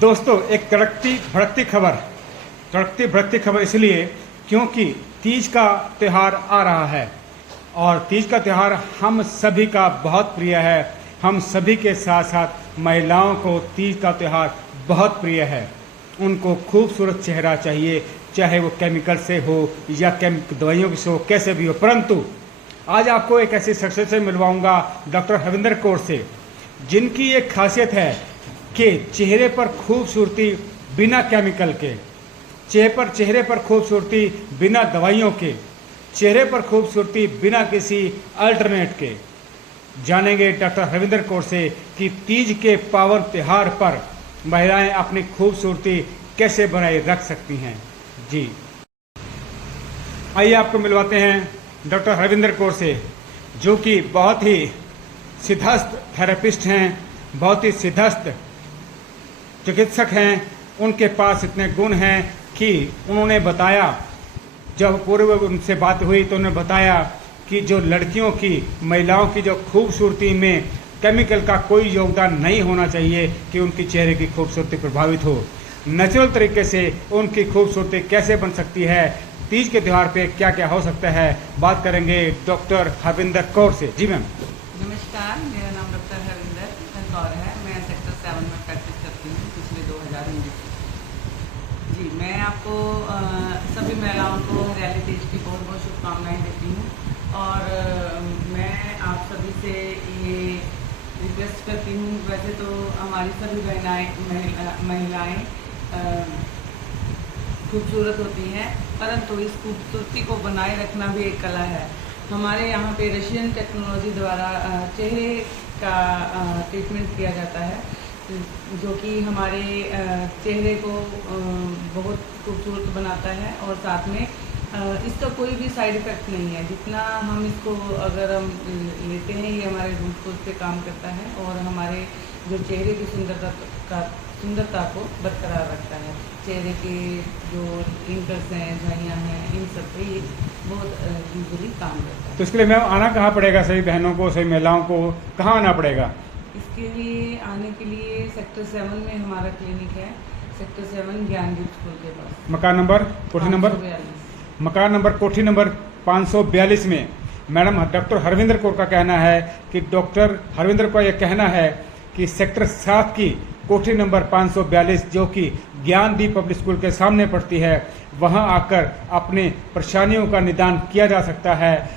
दोस्तों, एक तड़कती भड़कती खबर इसलिए क्योंकि तीज का त्यौहार आ रहा है और तीज का त्यौहार हम सभी का बहुत प्रिय है। हम सभी के साथ साथ महिलाओं को तीज का त्यौहार बहुत प्रिय है। उनको खूबसूरत चेहरा चाहिए, चाहे वो केमिकल से हो या दवाइयों से हो, कैसे भी हो। परंतु आज आपको एक ऐसी शख्सियत से मिलवाऊंगा, डॉक्टर हरविंदर कौर से, जिनकी एक खासियत है कि चेहरे पर खूबसूरती बिना केमिकल के, चेहरे पर खूबसूरती बिना दवाइयों के, चेहरे पर खूबसूरती बिना किसी अल्टरनेट के। जानेंगे डॉक्टर हरविंदर कौर से कि तीज के पावन त्यौहार पर महिलाएं अपनी खूबसूरती कैसे बनाए रख सकती हैं। जी आइए आपको मिलवाते हैं डॉक्टर हरविंदर कौर से, जो कि बहुत ही सिद्धस्थ थेरेपिस्ट हैं, बहुत ही सिद्धस्थ चिकित्सक हैं। उनके पास इतने गुण हैं कि उन्होंने बताया, जब पूर्व उनसे बात हुई तो उन्होंने बताया कि जो लड़कियों की, महिलाओं की जो खूबसूरती में केमिकल का कोई योगदान नहीं होना चाहिए कि उनकी चेहरे की खूबसूरती प्रभावित हो। नेचुरल तरीके से उनकी खूबसूरती कैसे बन सकती है, तीज के त्यौहार पे क्या क्या हो सकता है, बात करेंगे डॉक्टर हरविंदर कौर से। जी मैम। नमस्कार, मेरा नाम डॉक्टर हरविंदर कौर है। मैं सेक्टर 7 में प्रैक्टिस करती हूँ पिछले 2019 से। जी, मैं आपको सभी महिलाओं को हरियाली तीज की बहुत बहुत शुभकामनाएं देती हूँ और मैं आप सभी से ये रिक्वेस्ट करती हूँ। वैसे तो हमारी सभी महिलाएं खूबसूरत होती हैं, परंतु इस खूबसूरती को बनाए रखना भी एक कला है। हमारे यहाँ पे रशियन टेक्नोलॉजी द्वारा चेहरे का ट्रीटमेंट किया जाता है, जो कि हमारे चेहरे को बहुत खूबसूरत बनाता है और साथ में इसका कोई भी साइड इफ़ेक्ट नहीं है। जितना हम इसको अगर हम लेते हैं, ये हमारे रूट कोज पे काम करता है और हमारे जो चेहरे की सुंदरता को बरकरार रखता है। चेहरे के जो रिंकल्स हैं, झाइयाँ हैं, इन सब पे ये बहुत यूजली काम करता है। तो इसके लिए मैम आना कहाँ पड़ेगा? सभी बहनों को, सभी महिलाओं को कहाँ आना पड़ेगा? इसके लिए आने के लिए सेक्टर 7 में हमारा क्लिनिक है। सेक्टर 7 ज्ञानदीप स्कूल के पास, मकान नंबर, कोठी नंबर 542। मकान नंबर, कोठी नंबर 542 में मैडम डॉक्टर हरविंदर कौर का कहना है कि डॉक्टर हरविंदर का यह कहना है कि सेक्टर 7 की कोठी नंबर 542, जो कि ज्ञानदीप पब्लिक स्कूल के सामने पड़ती है, वहां आकर अपने परेशानियों का निदान किया जा सकता है।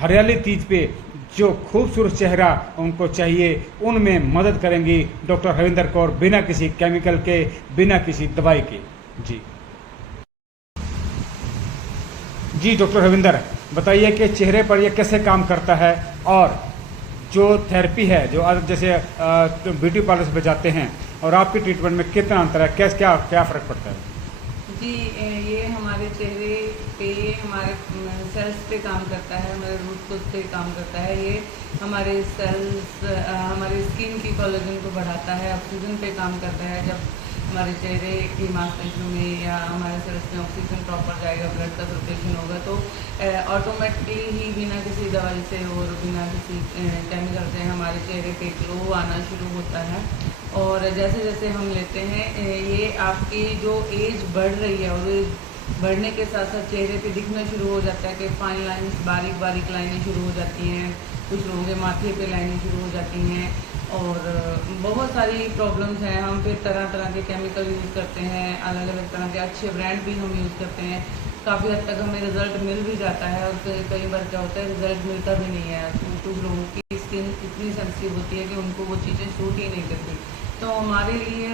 हरियाली तीज पे जो खूबसूरत चेहरा उनको चाहिए, उनमें मदद करेंगी डॉक्टर हरविंदर कौर, बिना किसी केमिकल के, बिना किसी दवाई के। जी डॉक्टर हरविंदर, बताइए कि चेहरे पर यह कैसे काम करता है और जो थेरेपी है, जो जैसे ब्यूटी पार्लर पे जाते हैं और आपकी ट्रीटमेंट में कितना अंतर है, क्या फ़र्क पड़ता है? जी, ये हमारे चेहरे पे, हमारे सेल्स पे काम करता है, हमारे रूट कोज पे काम करता है। ये हमारे सेल्स, हमारे स्किन की कोलेजन को बढ़ाता है, ऑक्सीजन पे काम करता है। जब हमारे चेहरे की मांसपेशियों में या हमारे सेल्स में ऑक्सीजन प्रॉपर जाएगा, ब्लड का सर्कुलेशन होगा, तो ऑटोमेटिकली ही बिना किसी दवाई से और बिना किसी केमिकल से हमारे चेहरे पे ग्लो आना शुरू होता है। और जैसे जैसे हम लेते हैं, ये आपकी जो एज बढ़ रही है और एज बढ़ने के साथ साथ चेहरे पे दिखना शुरू हो जाता है कि फाइन लाइन्स, बारीक बारीक लाइनें शुरू हो जाती हैं। कुछ लोगों के माथे पे लाइनें शुरू हो जाती हैं और बहुत सारी प्रॉब्लम्स हैं। हम फिर तरह तरह के केमिकल यूज़ करते हैं, अलग अलग तरह के अच्छे ब्रांड भी हम यूज़ करते हैं। काफ़ी हद तक हमें रिज़ल्ट मिल भी जाता है और कई बार क्या होता है, रिज़ल्ट मिलता भी नहीं है। कुछ लोगों की स्किन इतनी सेंसिटिव होती है कि उनको वो चीज़ें सूट ही नहीं करती। तो हमारे लिए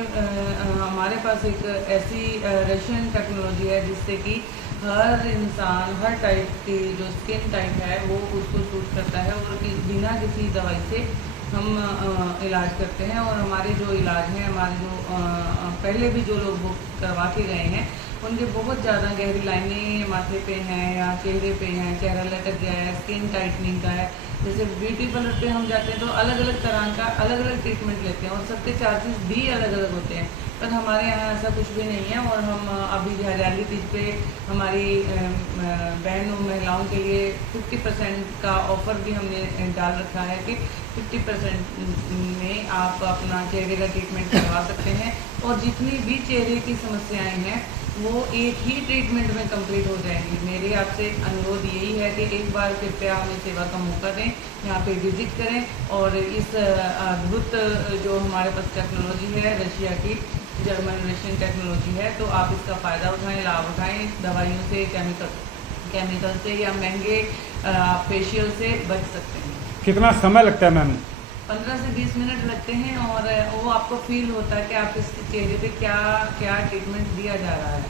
हमारे पास एक ऐसी रशियन टेक्नोलॉजी है जिससे कि हर इंसान, हर टाइप की जो स्किन टाइप है वो उसको सूट करता है और बिना किसी दवाई से हम इलाज करते हैं। और हमारे जो इलाज हैं, हमारे जो पहले भी जो लोग बुक करवा के गए हैं, उनके बहुत ज़्यादा गहरी लाइनें माथे पे हैं या चेहरे पे हैं, चेहरा लटक गया है, स्किन टाइटनिंग का है। जैसे ब्यूटी पार्लर पे हम जाते हैं तो अलग अलग तरह का अलग अलग ट्रीटमेंट लेते हैं और सबके चार्जेस भी अलग अलग होते हैं, पर हमारे यहाँ ऐसा कुछ भी नहीं है। और हम अभी हरियाली तीज पे हमारी बहनों महिलाओं के लिए 50% का ऑफ़र भी हमने डाल रखा है कि 50% में आप अपना चेहरे का ट्रीटमेंट करवा सकते हैं। और जितनी भी चेहरे की समस्याएं हैं वो एक ही ट्रीटमेंट में कंप्लीट हो जाएंगी। मेरे आपसे अनुरोध यही है कि एक बार कृपया हमें सेवा का मौका दें, यहाँ पे विजिट करें और इस अद्भुत जो हमारे पास टेक्नोलॉजी है रशिया की, जर्मन रशियन टेक्नोलॉजी है, तो आप इसका फ़ायदा उठाएं, लाभ उठाएं। दवाइयों से, केमिकल से या महंगे फेशियल से बच सकते हैं। कितना समय लगता है मैम? 15 से 20 मिनट लगते हैं और वो आपको फील होता है कि आप इस चेहरे पे क्या क्या ट्रीटमेंट दिया जा रहा है।